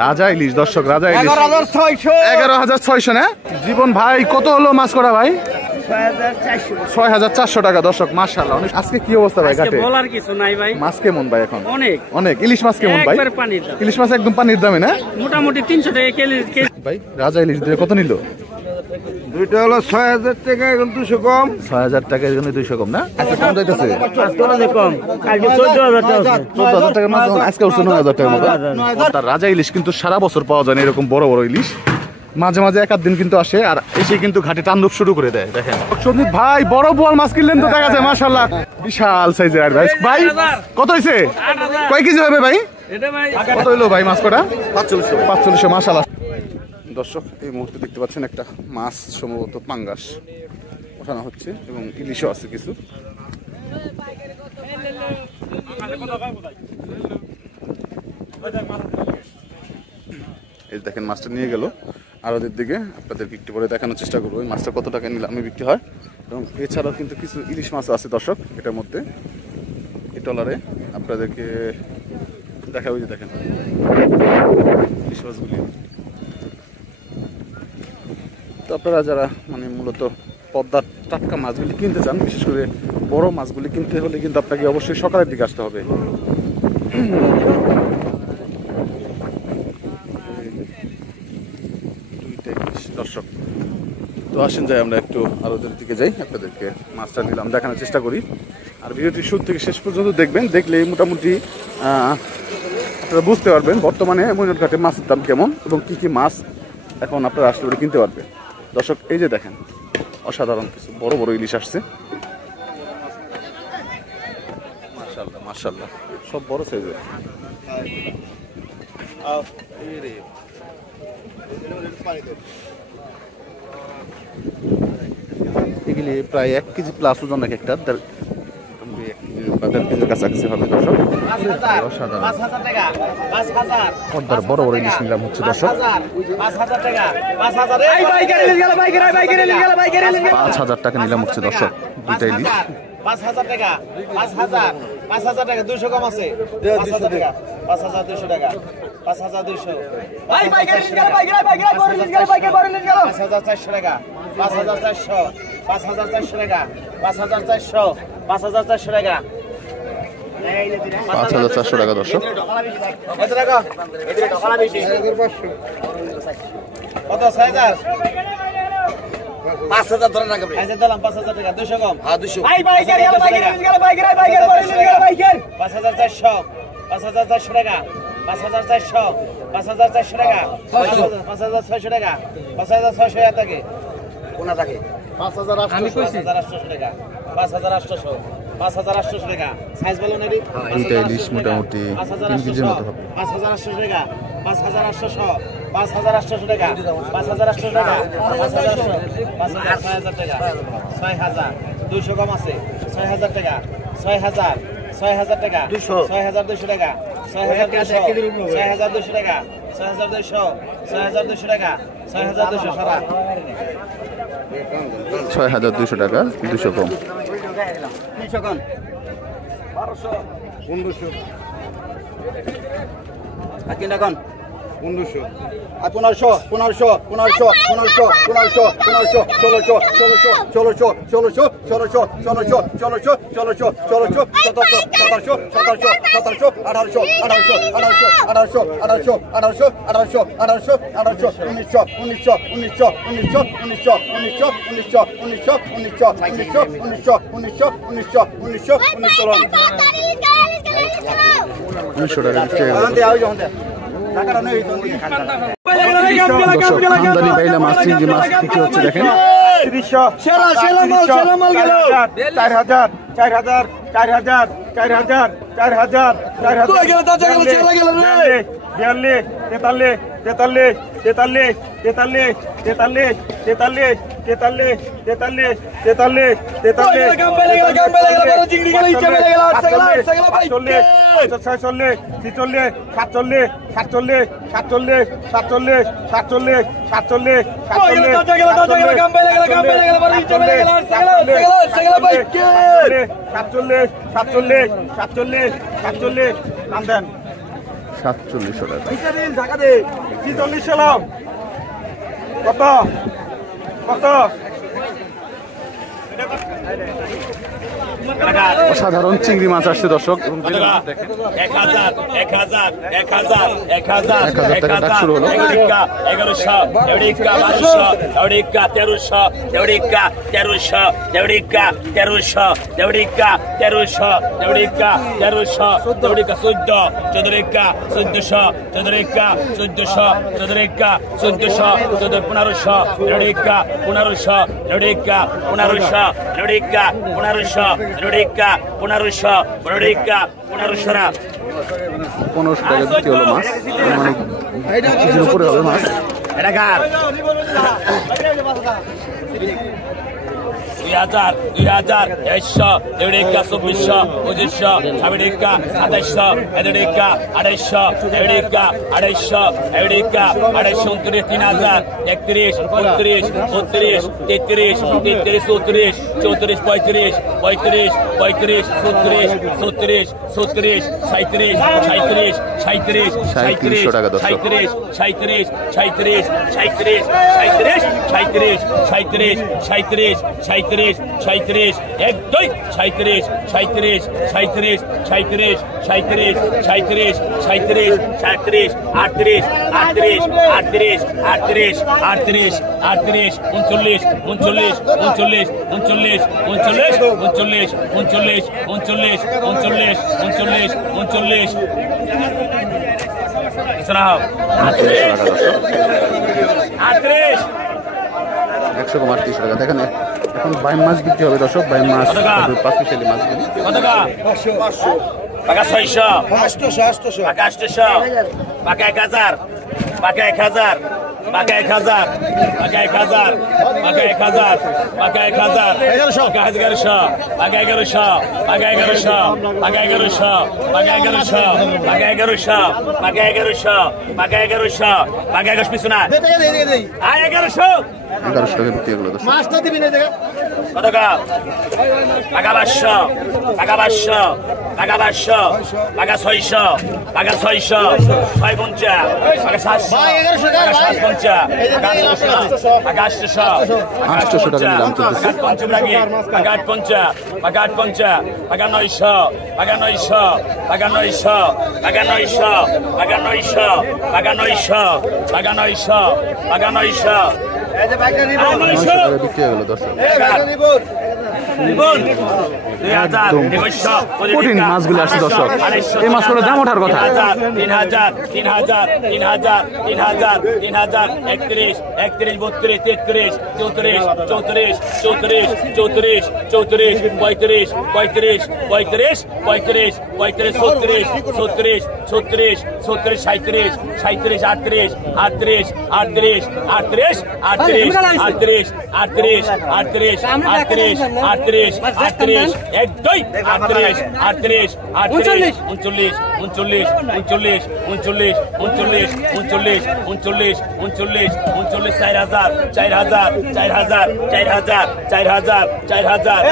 রাজা ইলিশ দর্শক, রাজা ইলিশ 11,600 না? জীবন ভাই কত হলো মাছ করা ভাই? 6,400 টাকা দর্শক। মাশাআল্লাহ। আজকে কি অবস্থা ভাই ঘাটে? বলার কিছু নাই ভাই। মাছ কেমন ভাই এখন? অনেক অনেক। ইলিশ মাছ কেমন ভাই? ইলিশ মাছ একদম পানির দামে না? মোটামুটি 300 টাকা কেজি ভাই। রাজা ইলিশ দিয়ে কত নিল? দুইটা হলো 6,000 টাকা, এখন 200 কম। 6,000 টাকা, এখানে 200 কম না? আজকে কম যাইতেছে। কম। কালকে 14,000 টাকা। 14,000 টাকার মাছ আজকে 9,000 টাকার মতো। তার রাজা ইলিশ কিন্তু সারা বছর পাওয়া যায় না এরকম বড় বড় ইলিশ। মাঝে মাঝে এক আধ দিন কিন্তু আসে আর এসে কিন্তু ঘাটে টান্ডব শুরু করে দেয়। দেখেন সন্দীপ ভাই বড় বোয়াল মাছ কিনলেন তো দেখা যায় মাশাআল্লাহ বিশাল সাইজের। আর ভাই ভাই কত হইছে? কয় কেজি হবে ভাই? এটা ভাই কত হলো ভাই মাছ কটা? 4500 মাশাআল্লাহ। দর্শক এই মুহূর্তে দেখতে পাচ্ছেন একটা মাছ সম্ভবত পাঙ্গাস ওঠানো হচ্ছে এবং ইলিশও আছে কিছু। এই দেখেন মাছটা নিয়ে গেল আর ওদের দিকে, আপনাদেরকে একটু পরে দেখানোর চেষ্টা করবো এই মাছটা কত টাকা নিলামে বিক্রি হয়। এবং এছাড়াও কিন্তু কিছু ইলিশ মাছ আছে দর্শক এটার মধ্যে, এই ট্রলারে আপনাদেরকে দেখাবো। যে দেখেন ইলিশ মাছগুলি, তো আপনারা যারা মানে মূলত পদ্মার টাটকা মাছগুলি কিনতে চান, বিশেষ করে বড় মাছগুলি কিনতে হলে কিন্তু আপনাকে অবশ্যই সকালের দিকে আসতে হবে। দর্শক তো আসেন যাই আমরা একটু আরোদের দিকে যাই, আপনাদেরকে মাছটা নিলাম দেখানোর চেষ্টা করি। আর ভিডিওটি শুরু থেকে শেষ পর্যন্ত দেখবেন, দেখলে মোটামুটি আপনারা বুঝতে পারবেন বর্তমানে মৈনটঘাটে মাছের দাম কেমন এবং কি কি মাছ এখন আপনারা আসলে কিনতে পারবেন। দর্শক এই যে দেখেন অসাধারণ কিছু বড় বড় ইলিশ আসছে। মাশাআল্লাহ মাশাআল্লাহ সব বড় সাইজের। এগুলি প্রায় 1 কেজি প্লাস ওজন এক একটা, 1.5 কেজির কাছাকাছি হবে দর্শক। পদ্মার বড় বড় ইলিশ নিলাম হচ্ছে দর্শক 5,000 টাকা নিলাম হচ্ছে দর্শক দুইটা ইলিশ। 5,000 টাকা, 5,000 টাকা 200 কম আছে। 5,000 টাকা, 5,200 টাকা, 5,200, 5,400 টাকা, 5,400 টাকা, 5,400, 5,400 টাকা, 5,400, 5,400 টাকা, 5,400 টাকা দর্শক। কত টাকা? কত 6,000? 5,000 ধরে রাখবে। আচ্ছা দিলাম 5,000 টাকা, 200 কম। হ্যাঁ 200। ভাই বাইকের গেল, বাইকের গেল, বাইকের 5,400, 5,400 টাকা, 5,400, 5,400 টাকা, 5,600 টাকা, 5,600 টাকা কোনা থাকে 5,800, আমি কইছি 5,800 টাকা, 5,800, 5,800 টাকা। সাইজ বলো না রে? দুইটা ইলিশ মোটামুটি 3 কেজির মতো হবে। 5,800 টাকা, 5,800, 5,800 টাকা, 5,800 টাকা, 5,800, 6,000 টাকা, 6,000, 200 কম আছে। 6,000 টাকা, 6,000, 6,000 টাকা, 6,200 টাকা, 6,200, 6,200 টাকা, 6,200, 6,200 টাকা, 6,200 সারা 6,200 টাকা 200 কম। 300 কম, 1200, 1500, আর কিনা কম 1500, আর 1500, 1500, 1500, 1500, 1500, 1500, 1600, 1600, 1600, 1600, 1600, 1600, 1600, 1600, 1700, 1700, 1700, 1700, 1800, 1800, 1800, 1800, 1800, 1800, 1800, 1800, 1900, 1900, 1900, 1900, 1900, 1900, 1900, 1900, 1900, 1900, 1900, 1900, 1900, 1900 আমদানি বাইলা মাছ চিংড়ি মাছ বিক্রি হচ্ছে দেখেন 4,000, 4,000, 4,000, 4,000, 4,000, 4,000, 42, 43, 43, 43, 43, 43, 43, 43, 43, 43, 47, 4700 টাকা। কত কত অসাধারণ চিংড়ি মাছ আসছে দর্শক এবং 1000 1000 1000 1000 1000 টাকা ডাক শুরু হলো। 1100 1100 1200 1300 1300 1300 1300 1300 1500 টাকা বিক্রি হলো মাছ। মানে কেজির উপরে হবে মাছ। 2000 2000 100 150 2400 2500 2700 2700 250 250 250 3000 31 32 33 33 34 34 35 35 35 70 70 37 37 3700 টাকা দর্শক। 138 টাকা। দেখেন এখন বাইম মাছ বিক্রি হবে দর্শক। বাইম মাছ 5 পিসেলি মাছগুলি পাকা 600 পাকা 800 পাকা 1000 পাকা 1000 পাকা 1000 পাকা 1000 পাকা 1000 পাকা 1000 পাকা 1100 পাকা 1100 পাকা 1100 পাকা 1100 পাকা 1100 পাকা 1100 পাকা 1100 পাকা 1100 পাকা 11 পিছু না 1100 1100 টাকা বিক্রি হলো দর্শক। মাছটা দিবি না দেখা কত টাকা টাকা 500 টাকা 500 টাকা 500 টাকা 600 টাকা 600 650 টাকা 700 টাকা 750 টাকা 800 800 টাকা নিলাম চলতেছে। টাকা 850 টাকা 850 টাকা 900 টাকা 900 টাকা 900 টাকা 900 টাকা 900 টাকা 900 টাকা 900 টাকা 900 900 টাকা বিক্রি হলো দর্শক। একদম কঠিন মাছগুলো আসছে দর্শক। এই মাছগুলোর দাম ওঠার কথা। 3000 3000 3000 3000 3000 31 31 32 33 34 34 34 34 34 35 35 35 35 35 37 37 37 37 37 37 38 38 38 38 38 38 38 38 38 38 38 এক দুই 38 38 38 39 39 39 39 39 39 39 39 39 4000 4000 4000 4000 4000 4000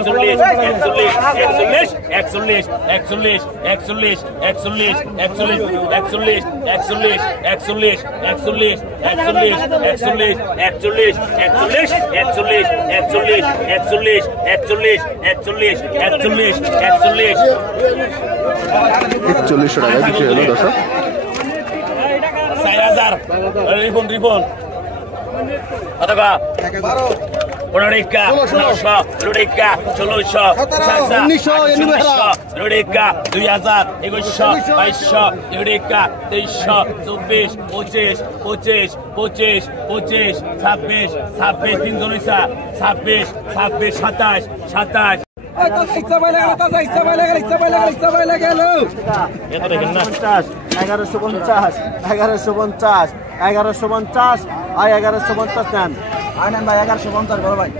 41 41 41 41 41 41 41 41 41 41 41 41 41 41 41 41 41 41 41 41 41 41 4100 টাকা বিক্রি হলো দর্শক। 4000 রিবন রিবন কত টাকা 15 টাকা 1600 টাকা 1600 1900 টাকা 2000 2100 2200 টাকা 2300 24 25 25 25 25 26 26 3 জনইসা 26 26 27 27 1150 আয় 1150 নেন ভাই 1150 বড় ভাই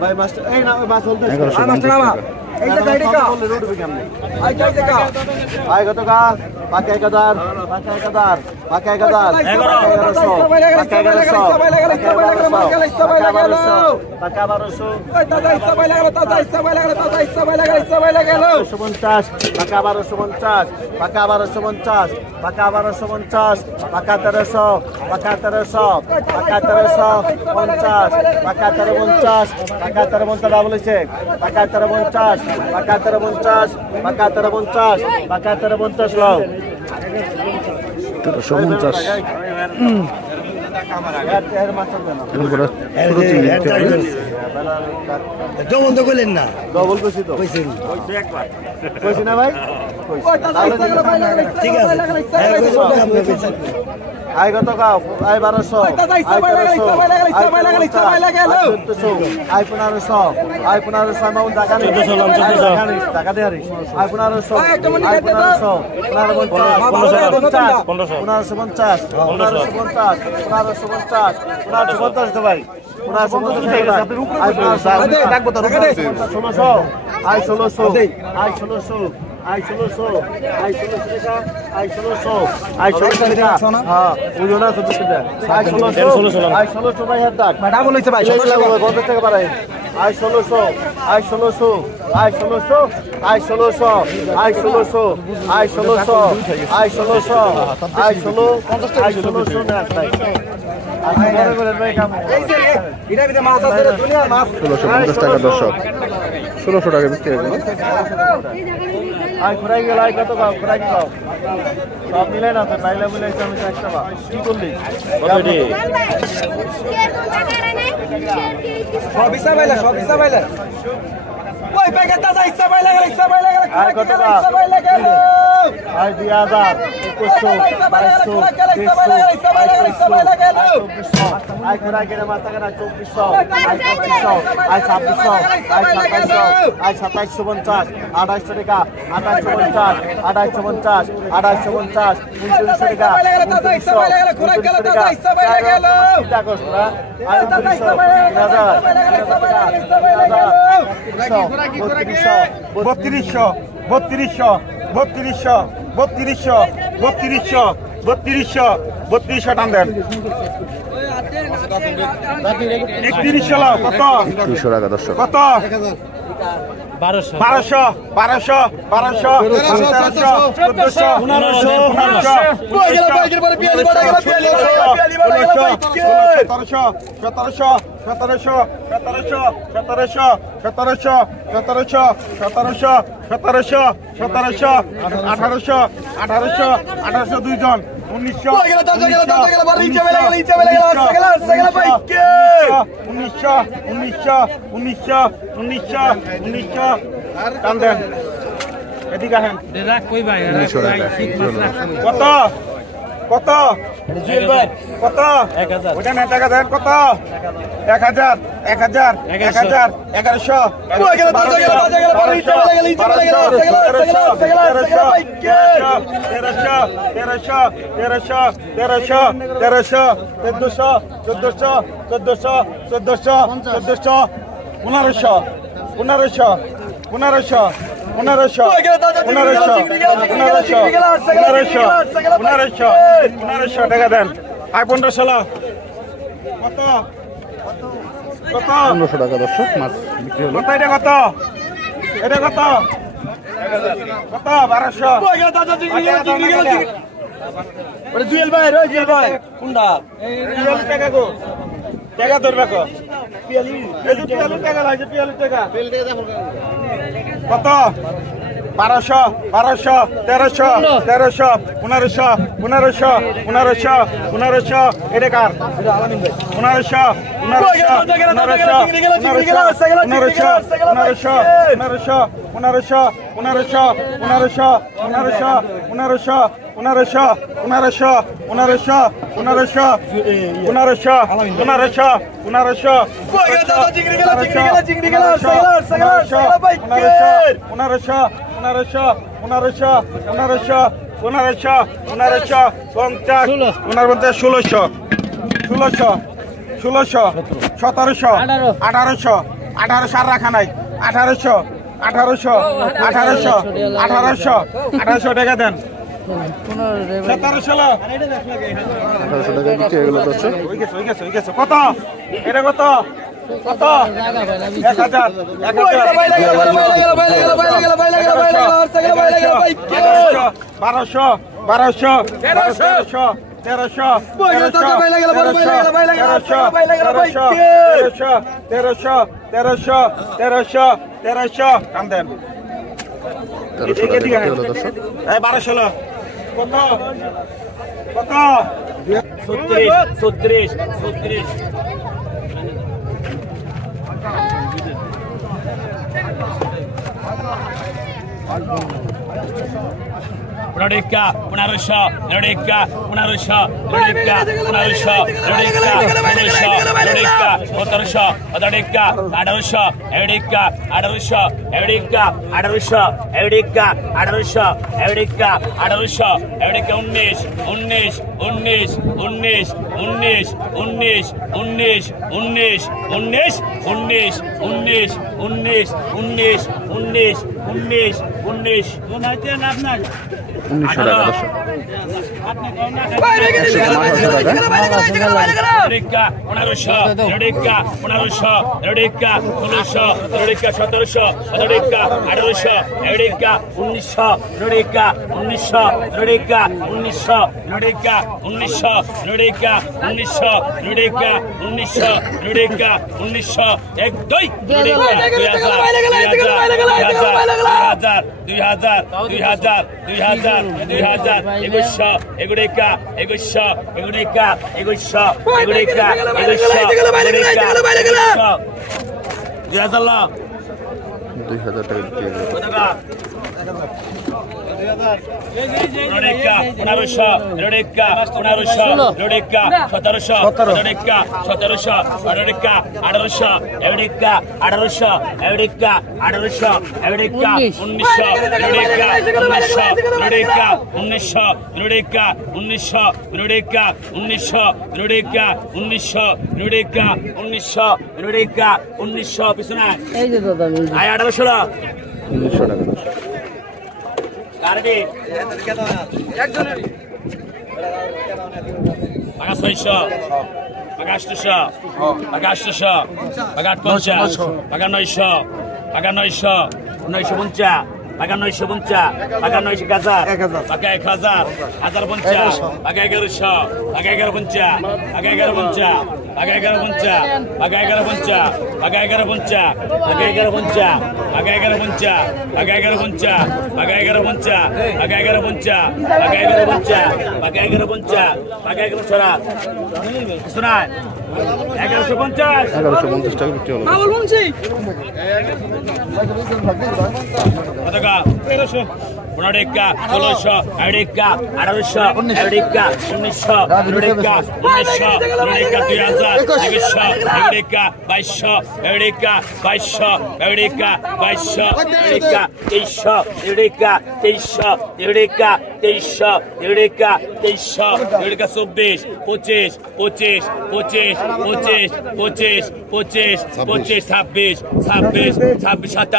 ভাই মাছ এই না মাছ হলতে 1150 টাকা। আয় কত কা পাকা 1000 পাকা 1000 পাকা 1000 পাকা 1200 পাকা 1250 পাকা 1250 পাকা 1250 পাকা 1300 পাকা 1300 পাকা 1350 পাকা 1350 পাকা 1350 ডাবল চেক পাকা 1350 পাকা 1350 পাকা 1350 পাকা 1350 লাও 1350 বন্ধ করলেন না ডবল কইছি তো কইছি না ভাই ঠিক আছে আয় কত কাও আয় 1200 আয় 1300 আয় 1500 আয় 1500 মাউন্ট টাকা নেই টাকা দে হারিস আয় 1500 আয় 1550 1550 তো ভাই 1600 আয় 1600 আয় 1600 আয় 1600 আয় 1600 টাকা আয় 1600 আয় 1600 টাকা হ্যাঁ বুঝো না 1600 টাকা আয় 1600 আয় 1600 ভাই হাত দাগ ম্যাডাম বলেছে ভাই 1600 টাকা বাড়াই আয় 1600 আয় 1600 আয় 1600 আয় 1600 আয় 1600 আয় 1600 আয় 1600 আয় 16 আয় 1600 না ভাই আপনি মনে করেন ভাই কাম এই যে এটা ভিতরে মাছ আছে দুনিয়ার মাছ 1650 টাকা দর্শক 1600 টাকা বিক্রি হবে আয় ঘুরাই গেল আয় কত গাও ঘুরাই গাও সব মিলে না তো নাইলে মিলে আমি একটা বা কি করলি সব হিসাব বাইলা ওই প্যাকেটটা যা হিসাব বাইলা গেল আয় কত গাও আয় 2000 2100 আয় ঘুরাই গেলে মাথা কেনা 2400 আয় 2500 আয় 2600 আয় 2700 আয় 2750 2800 টাকা 2850 2850 2850 2900 টাকা 3200 টান দেন 3100 লাও কত 200 টাকা দর্শক কত 1200 দুইজন 1900 টান দেন এদিকে আসেন কত কত কত 1000 ওটা না টাকা দেন কত 1000 1100 1300 টাকা দেন আই 1500 কত কত 1500 টাকা দর্শক মাছ বিক্রি হলো কত এটা কত এটা কত কত 1200 জুয়েল ভাই কোনটা টাকা গো টাকা ধরবে কো পিয়ালি টাকা লাগে পিয়ালি টাকা কত 1200 1300 1500 এটা কার 1500 1800 আর রাখা নাই 1800 1800 টাকা দেন 1700 1800 টাকায় বিক্রি হয়ে গেল দর্শক। হয়ে গেছে কত এটা কত 1000 1300 কাম দেন 1300 টাকায় বিক্রি হলো দর্শক। 1200 কত কত 36 Rodeka, 1500, Rodeka, 1500, Rodeka, 1500, Rodeka, 1500, Rodeka, 1800, Rodeka, 1800, Rodeka, 1800, Rodeka, 1800, Rodeka, 1800, Rodeka, 19, 19, 19, 19, 19, 19, 19, 19, 19, 19, 19, 19, 19, 19, 19, 1900 টাকা দর্শক। 1500, Rodeka, 1500, Rodeka, 1600, Rodeka, 1700, Rodeka, 1800, Rodeka, 1900, Rodeka, 1900, Rodeka, 1900, Rodeka, 1900, Rodeka, 1900, Rodeka, 1900, Rodeka, 1900, 1 2 Rodeka, 2000, 2100, Rodeka, 2100, Rodeka, 2100, Rodeka, 2000 লা 2000 টাকা বিক্রি হয়ে গেল। Rodeka, 1500, Rodeka, 1500, Rodeka, 1700, Rodeka, 1700, Rodeka, 1800, Rodeka, 1800, Rodeka, 1800, Rodeka, 1900, Rodeka, 1900, Rodeka, 1900, Rodeka, 1900, Rodeka, 1900, Rodeka, 1900, Rodeka, 1900, Rodeka, 1900 পিছনে আয় 1800 লা 1900 টাকা দর্শক। Karbi Paga 600, paga 800, paga 800, paga 50, paga 900, paga 900, 950, paga 950, paga 91000, paga 1000, 1050, paga 1100, paga 1150, paga 1150, paga 1150, paga 1150, paga 1150, paga 1150, paga 1150, paga 1150, paga 1150, paga 1150, paga 1150, paga 1150, paga 1150 শোনা 1150 1150 টাকা বিক্রি হলো। কত টাকা 1300 Rodeka, 1600, Rodeka, 1800, Rodeka, 1900, Rodeka, 1900, Rodeka, 2000, 2100, Rodeka, 2200, Rodeka, 2200, Rodeka, 2200, Rodeka, 2300, Rodeka, 2300, Rodeka, 2300, Rodeka, 2300, Rodeka, 24, 25, 25, 25, 25, 25, 25, 25, 26, 26, 26, 27, 27, 28, 28, 28, 28, 28, 28, 28, 28, 28, 2800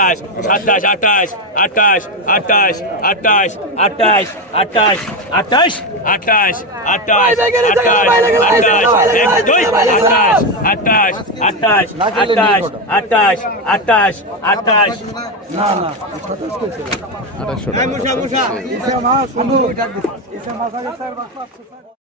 টাকা।